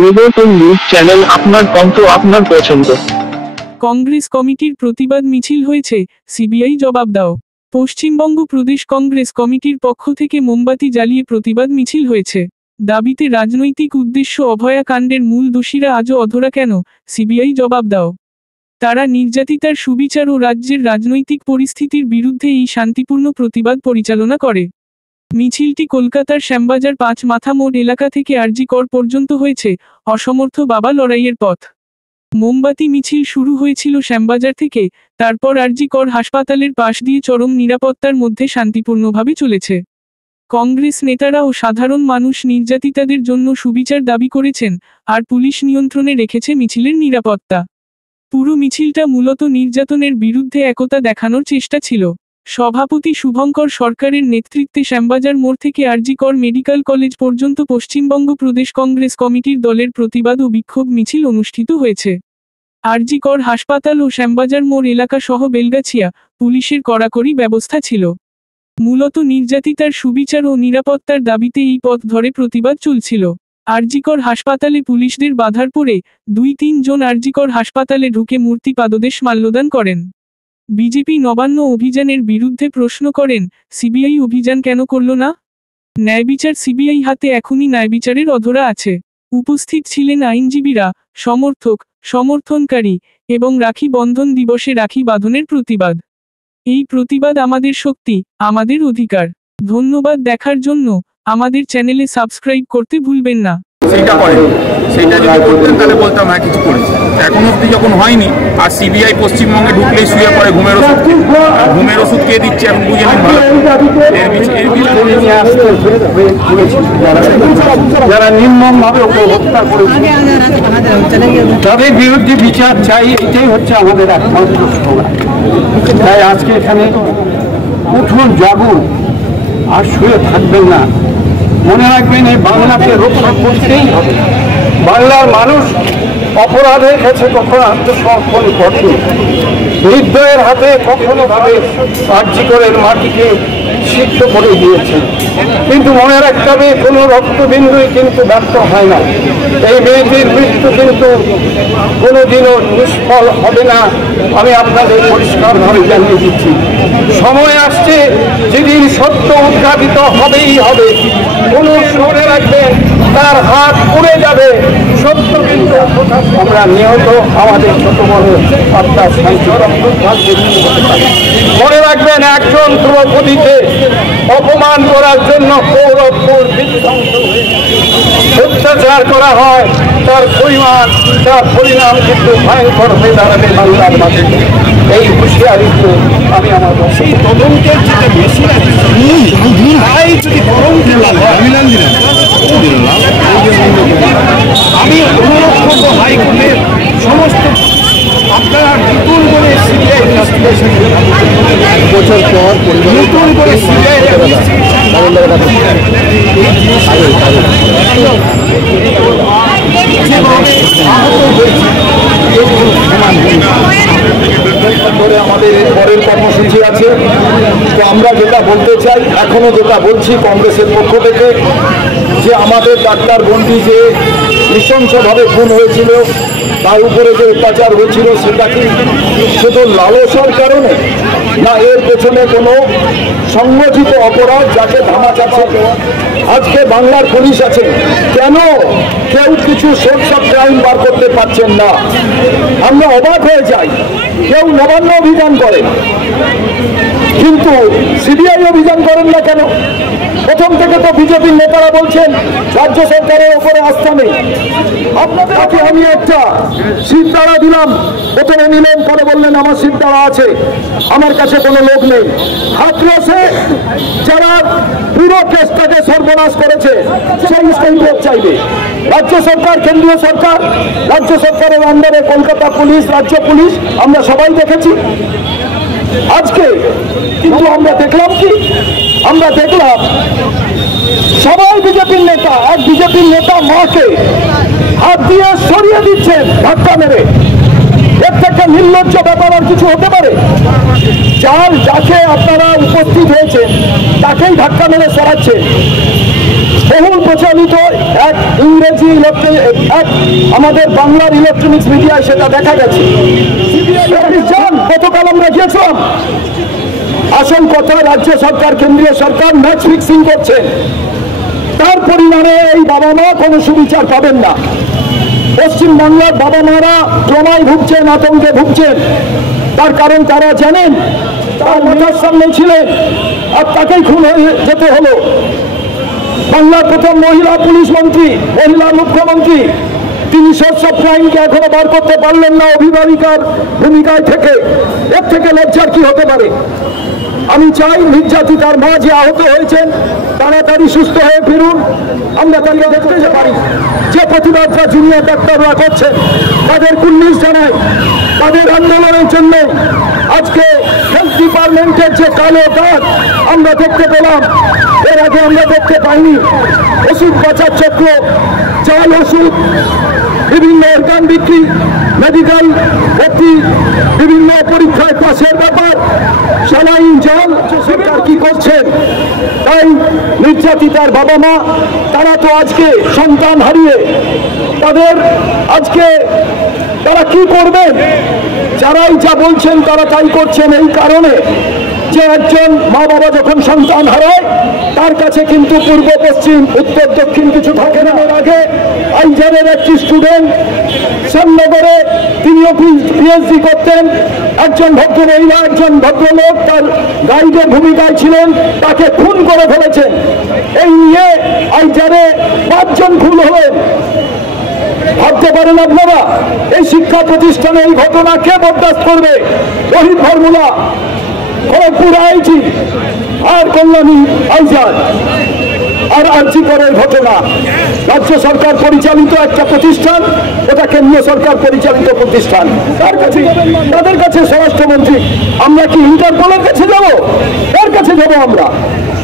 পরিবর্তন news channel, আপনার কণ্ঠ, আপনার পছন্দ। কংগ্রেস কমিটির প্রতিবাদ মিছিল হয়েছে, সিবিআই জবাব দাও। পশ্চিমবঙ্গ প্রদেশ কংগ্রেস কমিটির পক্ষ থেকে মোমবাতি জ্বালিয়ে প্রতিবাদ মিছিল হয়েছে। দাবিতে রাজনৈতিক উদ্দেশ্য অভয়াকাণ্ডের মূল দোষীরা আজও অধরা কেন, সিবিআই জবাব দাও। তারা নির্যাতিতার সুবিচার ও রাজ্যের রাজনৈতিক পরিস্থিতির বিরুদ্ধে এই শান্তিপূর্ণ প্রতিবাদ পরিচালনা করে। মিছিলটি কলকাতার শ্যামবাজার ৫ মাথা মোড় এলাকা থেকে আরজি কর পর্যন্ত হয়েছে, অসমর্থ বাবা লড়াইয়ের পথ। মোমবাতি মিছিল শুরু হয়েছিল শ্যামবাজার থেকে, তারপর আরজি কর হাসপাতালের পাশ দিয়ে চরম নিরাপত্তার মধ্যে শান্তিপূর্ণভাবে চলেছে। কংগ্রেস নেতারা ও সাধারণ মানুষ নির্যাতিতাদের জন্য সুবিচার দাবি করেছেন, আর পুলিশ নিয়ন্ত্রণে রেখেছে মিছিলের নিরাপত্তা। পুরো মিছিলটা মূলত নির্যাতনের বিরুদ্ধে একতা দেখানোর চেষ্টা ছিল। সভাপতি শুভঙ্কর সরকারের নেতৃত্বে শ্যামবাজার মোড় থেকে আরজি কর মেডিকেল কলেজ পর্যন্ত পশ্চিমবঙ্গ প্রদেশ কংগ্রেস কমিটির দলের প্রতিবাদ ও বিক্ষোভ মিছিল অনুষ্ঠিত হয়েছে। আরজি কর হাসপাতাল ও শ্যামবাজার মোড় এলাকা সহ বেলগাছিয়া পুলিশের কড়াকড়ি ব্যবস্থা ছিল। মূলত নির্যাতিতার সুবিচার ও নিরাপত্তার দাবিতে এই পথ ধরে প্রতিবাদ চলছিল। আরজি কর হাসপাতালে পুলিশদের বাধার পরে ২-৩ জন আরজি কর হাসপাতালে ঢুকে মূর্তি পাদদেশ মাল্যদান করেন। বিজেপি নবান্ন অভিযানের বিরুদ্ধে প্রশ্ন করেন, সিবিআই অভিযান কেন করল না? ন্যায়বিচার সিবিআই হাতে, এখনই ন্যায়বিচারের অধরা আছে। উপস্থিত ছিলেন আইনজীবীরা, সমর্থক, সমর্থনকারী এবং রাখি বন্ধন দিবসে রাখি বাঁধনের প্রতিবাদ। এই প্রতিবাদ আমাদের শক্তি, আমাদের অধিকার। ধন্যবাদ দেখার জন্য। আমাদের চ্যানেলে সাবস্ক্রাইব করতে ভুলবেন না। সেইটা করেন, সেইটা যদি করতেন তাহলে বলতাম হ্যাঁ কিছু করেছে। এখন অব্দি যখন হয়নি, আর সিবিআই পশ্চিমবঙ্গে ঢুকলেই শুয়ে পড়ে ঘুমের ওষুধ। ঘুমের ওষুধ কে দিচ্ছে এখন বুঝে নিন ভালো। যারা নির্মমভাবে ওকে হত্যা করেছে তাদের বিরুদ্ধে বিচার চাই, এটাই হচ্ছে আমাদের একমাত্র স্লোগান। তাই আজকে এখানে উঠুন, জাগুন, আর শুয়ে থাকবেন না। মনে রাখবেন, এই বাংলাকে রক্ষা করতেই হবে। বাংলার মানুষ অপরাধের কাছে কখনো আত্মসমর্পণ করেনি, নির্দয়ের হাতে কখনো ভাবে আরজি করের মাটিকে সিদ্ধ করে দিয়েছে। কিন্তু মনে রাখতে হবে, কোনো রক্তবিন্দুই কিন্তু ব্যর্থ হয় না। এই মেয়েটির মৃত্যু কিন্তু কোনোদিনও নিষ্ফল হবে না, আমি আপনাদের পরিষ্কারভাবে জানিয়ে দিচ্ছি। সময় আসছে যেদিন সত্য উদ্ঘাটিত হবেই হবে। কোনো মনে রাখবেন, তার হাত পুড়ে যাবে, সত্য কিন্তু আমরা নিহত আমাদের ছোট বড় আত্মার মনে রাখবেন, একজন দ্রৌপদীকে অপমান করার জন্য কৌরবপুর বিধ্বংস অত্যাচার করা হয়, তার পরিমাণ, তার পরিণাম কিন্তু ভয়ঙ্কর হয়ে দাঁড়াবে বাংলার মাঝে। এই হুঁশিয়ারিতে আমি আমার সেই তদন্তের যেটা বেশি তাই যদি আমি অনুরোধ করবো হাইকোর্টের সমস্ত আপনারা নতুন করে সিবিআই এক বছর পর নতুন করে সিবিআই আমাদের পরের কর্মসূচি আছে। তো আমরা যেটা বলতে চাই, এখনো যেটা বলছি কংগ্রেসের পক্ষ থেকে, যে আমাদের ডাক্তার বন্দি যে নৃশংসভাবে খুন হয়েছিল, তার উপরে যে অত্যাচার হয়েছিল, সেটা কি শুধু লালসার কারণে, না এর পেছনে কোনো সংগঠিত অপরাধ যাকে ধামাচাপা আজকে বাংলার পুলিশ আছে, কেন কেউ কিছু সোর্স অফ ক্রাইম বার করতে পারছেন না? আমরা অবাক হয়ে যাই। কেউ নবান্ন অভিযান করেন, কিন্তু সিবিআই অভিযান করেন না কেন? প্রথম থেকে তো বিজেপির নেতারা বলছেন রাজ্য সরকারের উপরে আস্থা নেই। আপনাদেরকে আমি একটা সিটদাঁড়া দিলাম, প্রথমে নিলেন, পরে বললেন আমার সিটদাঁড়া আছে, আমার কাছে কোনো লোক নেই। হাতরাসে যারা পুরো কেসটাকে সর্বনাশ করেছে সেই স্টেট চাইবে। রাজ্য সরকার, কেন্দ্রীয় সরকার, রাজ্য সরকারের আন্ডারে কলকাতা পুলিশ, রাজ্য পুলিশ, আমরা সবাই দেখেছি। আজকে কিন্তু আমরা দেখলাম কি, আমরা দেখলাম সবাই বিজেপির নেতা, এক বিজেপির নেতা মাকে হাত দিয়ে সরিয়ে দিচ্ছেন ধাক্কা মেরে। এর থেকে নির্লজ্জ ব্যাপার আর কিছু হতে পারে? যাকে আপনারা উপস্থিত হয়েছেন তাকেই ধাক্কা মেরে সরাচ্ছে। বহুল প্রচলিত এক ইংরেজি এক আমাদের বাংলার ইলেকট্রনিক্স মিডিয়ায় সেটা দেখা গেছে। গতকাল আমরা গিয়েছিলাম। আসল কথা, রাজ্য সরকার কেন্দ্রীয় সরকার ম্যাচ ফিক্সিং করছে, তার পরিমাণে এই বাবা মা কোনো সুবিচার পাবেন না। পশ্চিমবাংলার বাবা মারা ট্রমায় ভুগছেন, আতঙ্কে ভুগছেন। তার কারণ তারা জানেন তার মাথার সামনে ছিলেন আর তাকেই খুন হয়ে যেতে হলো। বাংলার প্রথম মহিলা পুলিশ মন্ত্রী, মহিলা মুখ্যমন্ত্রী, তিনি সোর্স অফ ক্রাইমকে এখনো বার করতে পারলেন না অভিভাবিকার ভূমিকায় থেকে। এর থেকে লজ্জার কি হতে পারে? আমি চাই নির্যাতিতার মা যে আহত হয়েছেন তাড়াতাড়ি সুস্থ হয়ে ফিরুন। আমরা তাকে দেখতে যে পারি যে প্রতিবাদটা জুনিয়র ডাক্তাররা করছেন, তাদের কুর্নিশ জানাই। তাদের আন্দোলনের জন্য আজকে হেলথ ডিপার্টমেন্টের যে কালো দাগ আমরা দেখতে পেলাম, এর আগে আমরা দেখতে পাইনি। ওষুধ পাচার চক্র, জাল ওষুধ, বিভিন্ন অর্গান বিক্রি, মেডিকেল ভর্তি, বিভিন্ন পরীক্ষায় পাশের ব্যাপার, স্যালাইন জল সরকার কি করছেন? তাই নির্যাতিতার বাবা মা তারা তো আজকে সন্তান হারিয়ে তাদের আজকে তারা কি করবেন? যারাই যা বলছেন তারা তাই করছেন এই কারণে যে একজন মা বাবা যখন সন্তান হারায় তার কাছে কিন্তু পূর্ব পশ্চিম উত্তর দক্ষিণ কিছু থাকে না। এর আগে আইজারের একটি স্টুডেন্ট শ্যামনগরে, তিনিও পিএইচডি করতেন, একজন ভদ্র মহিলা, একজন ভদ্রলোক তার গাইডের ভূমিকায় ছিলেন, তাকে খুন করে ফেলেছেন। এই নিয়ে আইজারে 5 জন খুন হলেন। ভাবতে পারেন আপনারা এই শিক্ষা প্রতিষ্ঠানে এই ঘটনা কে বরদাস্ত করবে? রোহিত ফর্মুলা, খড়গপুর আইজি আর কল্যাণী আইজার আর আর্জি করের ঘটনা। রাজ্য সরকার পরিচালিত একটা প্রতিষ্ঠান, ওটা কেন্দ্রীয় সরকার পরিচালিত প্রতিষ্ঠান। তাদের কাছে স্বরাষ্ট্রমন্ত্রী, আমরা কি ইন্টারপোলের কাছে যাব? তার কাছে যাব আমরা।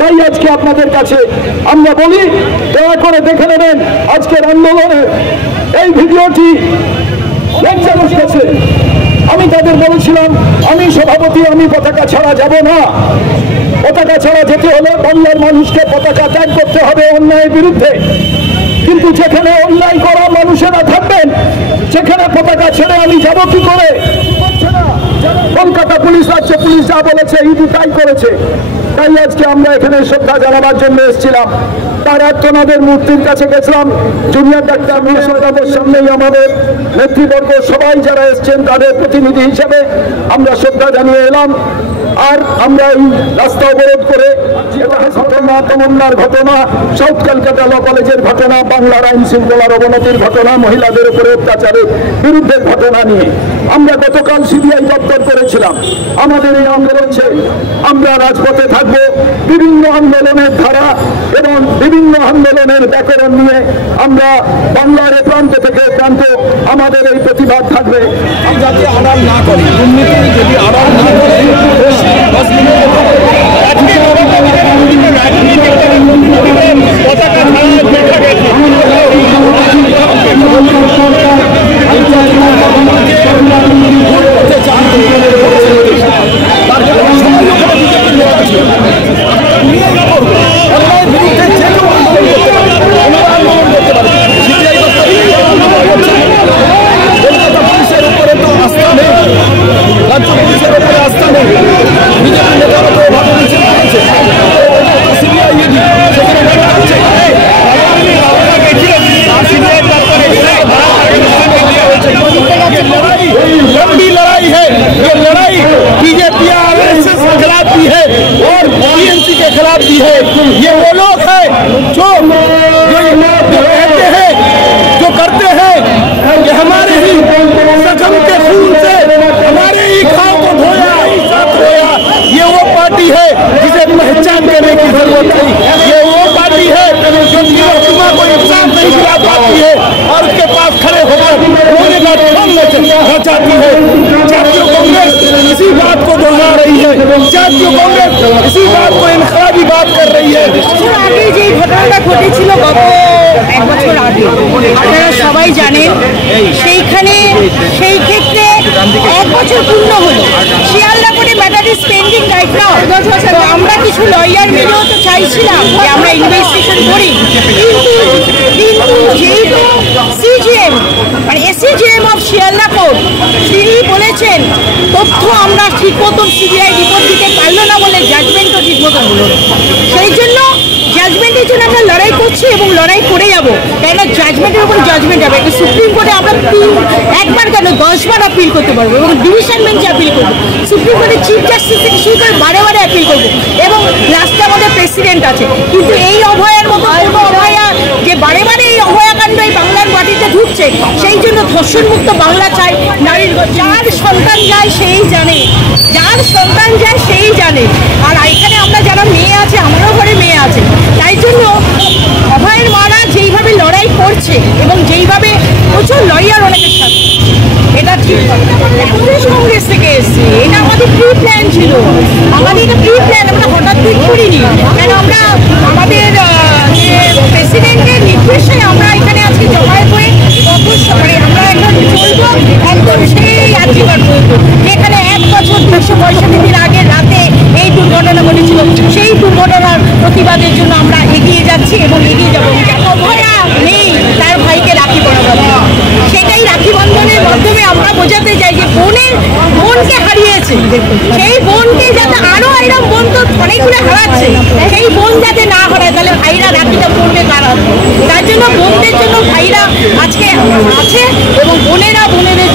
তাই আজকে আপনাদের কাছে আমরা বলি, দয়া করে দেখে নেবেন আজকের আন্দোলনের এই ভিডিওটি। লজ্জাবশ গেছে। আমি তাদের বলেছিলাম আমি সভাপতি, আমি পতাকা ছাড়া যাব না। পতাকা ছাড়া যেতে হলে বাংলার মানুষকে পতাকা ত্যাগ করতে হবে অন্যায়ের বিরুদ্ধে। কিন্তু যেখানে অন্যায় করা মানুষেরা থাকবেন সেখানে পতাকা ছেড়ে আমি যাব কি করে? কলকাতা পুলিশ, রাজ্য পুলিশ যা বলেছে ইডি তাই করেছে। তাই আজকে আমরা এখানে শ্রদ্ধা জানাবার জন্য এসেছিলাম। তার আত্মনাদের মূর্তির কাছে গেছিলাম। জুনিয়র ডাক্তার মহাশয়দের সামনেই আমাদের নেতৃবর্গ সবাই যারা এসছেন তাদের প্রতিনিধি হিসেবে আমরা শ্রদ্ধা জানিয়ে এলাম। আর আমরা এই রাস্তা অবরোধ করে ঘটনা, তমন্নার ঘটনা, সাউথ কলকাতা ল কলেজের ঘটনা, বাংলার আইন শৃঙ্খলার অবনতির ঘটনা, মহিলাদের উপরে অত্যাচারের বিরুদ্ধে ঘটনা নিয়ে আমরা গতকাল সিবিআই দপ্তর করেছিলাম। আমাদের এই আন্দোলন আমরা রাজপথে থাকব। বিভিন্ন আন্দোলনের ধারা এবং বিভিন্ন আন্দোলনের ব্যাকরণ নিয়ে আমরা বাংলার এ প্রান্ত থেকে প্রান্ত আমাদের এই প্রতিবাদ থাকবে। যাতে আড়াল না করে, দুর্নীতি যদি আড়াল না করে ये वो लोग हैं जो कहते हैं, जो करते हैं कि हमारे ही जख्म के खून से हमारे ही खाल को धोया, ही साथ धोया। ये वो पार्टी है जिसे पहचान करने की जरूरत नहीं। ये वो पार्टी है जो हुकूमत को इंसाफ नहीं दिला पाती है और उसके पास खड़े होकर रोने का ठान चाहती है। जातीय कांग्रेस इसी बात को दोहरा रही है। जातीय कांग्रेस इसी बात को इनकलाबी बात कर रही है। আগে যে ঘটনাটা ঘটেছিল গত 1 বছর আগে আপনারা সবাই জানেন, সেই ক্ষেত্রে 1 বছর পূর্ণ হলো। শিয়ালদা কোর্টে matter is pending right now. তো আমরা কিছু লয়ার মিলেও তো চাইছিলাম যে আমরা ইনভেস্টিগেশন করি, কিন্তু যেহেতু সিজিএম মানে এসিজিএম অফ শিয়ালদা কোর্ট তিনি বলেছেন তথ্য আমরা ঠিক মতো সিবিআই রিপোর্ট দিতে পারলো না বলে জাজমেন্টও ঠিক মতো হলো না। সেই জন্য জাজমেন্টের জন্য আমরা লড়াই করছি এবং লড়াই করে যাবো, কেননা জাজমেন্টের উপর জাজমেন্ট হবে। সুপ্রিম কোর্টে আমরা একবার কেন 10 বার আপিল করতে পারবো এবং ডিভিশন বেঞ্চে আপিল করবো। সুপ্রিম কোর্টের চিফ জাস্টিস থেকে শুরু করে বারে বারে আপিল করবো এবং লাস্টে আমাদের প্রেসিডেন্ট আছে। কিন্তু এই অভয়ার মতো অভয়া যে বারে বারে এই অভয়াকাণ্ড এই বাংলার মাটিতে ঢুকছে, সেই জন্য ধর্ষণমুক্ত বাংলা চাই। নারীর যার সন্তান যায় সেই জানে, যার সন্তান যায় সেই জানে। আর এখানে আমরা যারা মেয়ে আছে, আমারও ঘরে মেয়ে আছে, তাই জন্য অভয়ের মারা যেইভাবে লড়াই করছে এবং যেইভাবে প্রচুর লয়ার অনেকের সাথে, এটা ঠিক প্রদেশ কংগ্রেস থেকে এসছে। এটা আমাদের প্রি প্ল্যান ছিল, আমাদের এটা প্রি প্ল্যান, আমরা হঠাৎ ঠিক করিনি। কেন আমরা আমাদের প্রেসিডেন্টের নির্দেশে আমরা এখানে আজকে জমায়েত হয়ে মানে আমরা এখন চলবো একদম সেই আর্জিকর পর্যন্ত, যেখানে 1 বছর 265 দিন আগে রাতে এই দুর্ঘটনা ঘটেছিল। সেই দুর্ঘটনার প্রতিবাদের জন্য আমরা এগিয়ে যাচ্ছি এবং এগিয়ে যাবো। অভয়া নেই, তার ভাইকে রাখি বন্ধন, সেটাই রাখি বন্ধনের মাধ্যমে আমরা বোঝাতে চাই যে বোনকে হারিয়েছে, সেই বোনকে যাতে আরো এরকম বোন তো অনেকগুলো হারাচ্ছে, সেই বোন যাতে না হারায়, তাহলে ভাইরা রাখিটা পড়বে কারা। তার জন্য বোনদের জন্য ভাইরা আজকে আছে এবং বোনেরা বোনেদের